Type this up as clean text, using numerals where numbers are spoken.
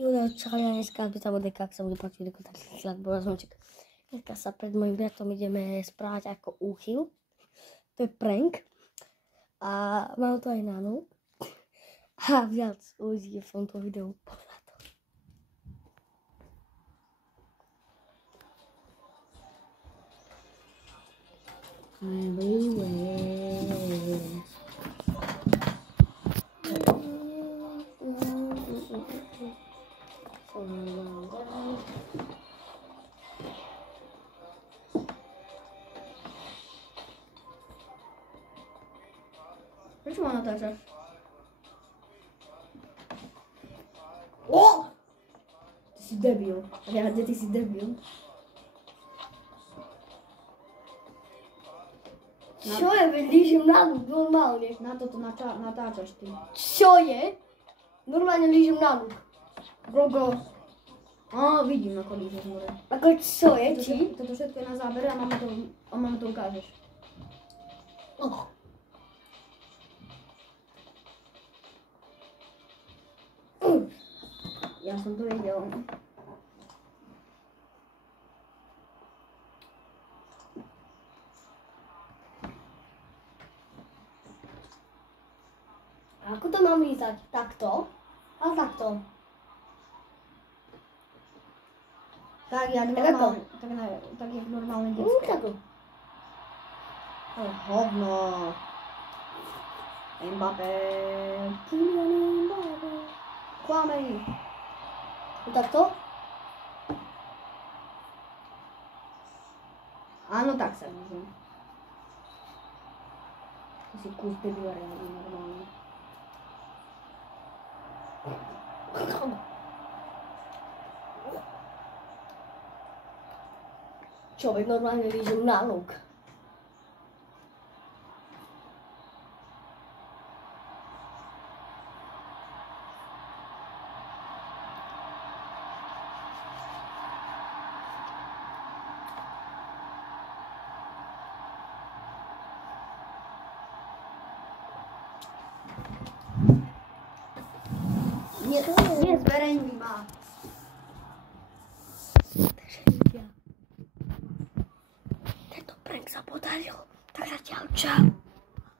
Čau, ja dneska pýtam od Deka, ak sa bude páčiť videjko, tak si len porazumček. Dneska sa pred mojim bratom ideme správať ako úchyl. To je prank. A mám to aj Nanu. A viac uvidíte v tomto videu. Poď na to. Prečo ma natáčaš? O! Ty si debil. Kde ty si debil? Čo je? Lížim na luk, normálne. Na toto natáčaš ty. Čo je? Normálne lížim na luk. Gogo. Á, vidím, ako lížeš more. Ako čo je? Toto všetko je na zábere a mama to ukážeš. Oh. Ja som to vedel. A ako to mám lízať? Takto? A takto? Tak jak normálne. Tak jak normálne detské. Takto. Hovno. Mbappé. Kylian Mbappé. Klamej. Takto? Áno, tak sa môžem. To si kus debila reálne normálne. Človek normálne lížim na luk. Nie zverejňuj ma. Tento prank sa podaril. Tak zatiaľ čau.